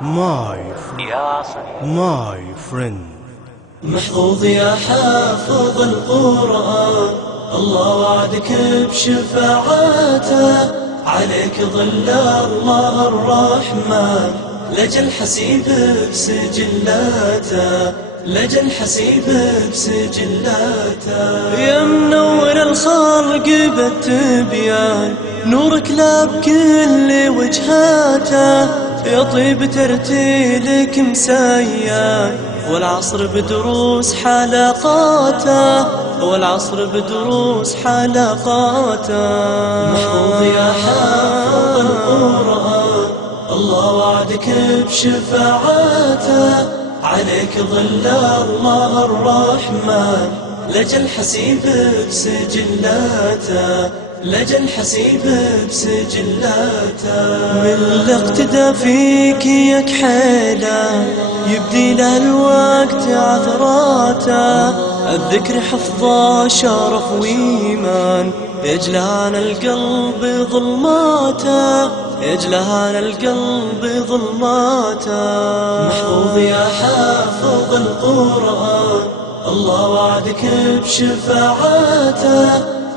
my friend. محظوظ يا حافظ القرآن، الله وعدك بشفاعاته، عليك ظل الله الرحمن، لجل حسيبك سجلاته، لجل حسيبك سجلاته. يا منور الخلق بالتبيان، نورك لا بكل وجهاته، يا طيب ترتيلك مسيان، والعصر بدروس حلقاته، والعصر بدروس حلقاته. محفوظ يا حافظ القرآن، الله وعدك بشفاعاته، عليك ظل الله الرحمن، لجل حسيبك سجلاته، لجل حسيبك سجلاته. من الاقتدى فيك يكحيله، يبدي له الوقت عثراته، الذكر حفظه شرف وإيمان، يجلان القلب ظلماته، يجلان القلب ظلماته. محفوظ يا حافظ القرآن، الله وعدك بشفاعاته،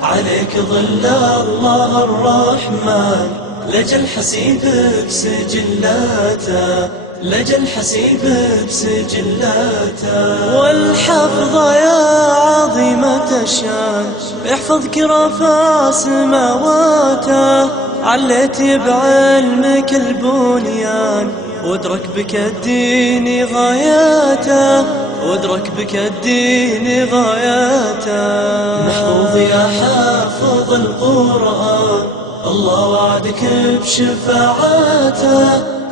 عليك ظل الله الرحمن، لجل حسيبك سجلاته، لجل حسيبك سجلاته. والحفظ يا عظيمة الشان، يحفظك رفع سماواته، عليت بعلمك البنيان، وادرك بك الدين غاياته، وادرك بك الدين غاياته. محفوظ يا حافظ القرآن، الله وعدك بشفاعاته،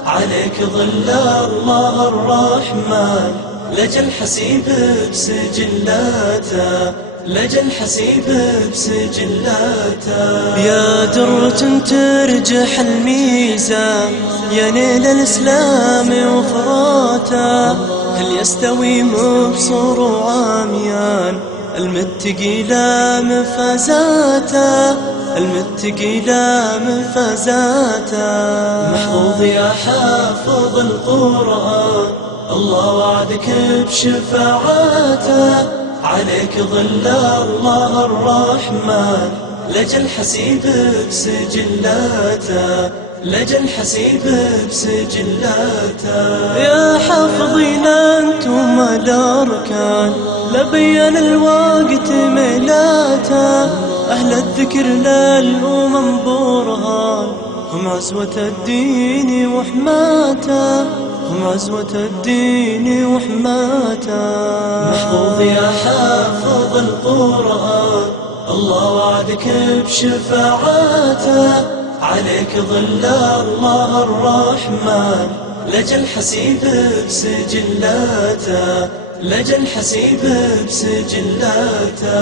عليك ظل الله الرحمن، لجل حسيبك سجلاته، لجل حسيبك سجلاته. يا درة ترجح الميزان، يا نيل الإسلام وفراته، هل يستوي مبصر وعميان، المتقي لا مفازاته، المتقي لا مفازاته. محفوظ يا حافظ القرآن، الله وعدك بشفاعاته، عليك ظل الله الرحمن، لجل حسيبك سجلاته، لجل حسيبك سجلاته. يا حافظين أنتم الأركان، لبين الوقت ميلاته، أهل الذكر للأمم برهان، هم عزوة الدين وحماته، هم عزوة الدين وحماته. محفوظ يا حافظ القرآن، الله وعدك بشفاعاته، عليك ظل الله الرحمن، لجل حسيبك سجلاته، لجل حسيبك سجلاته.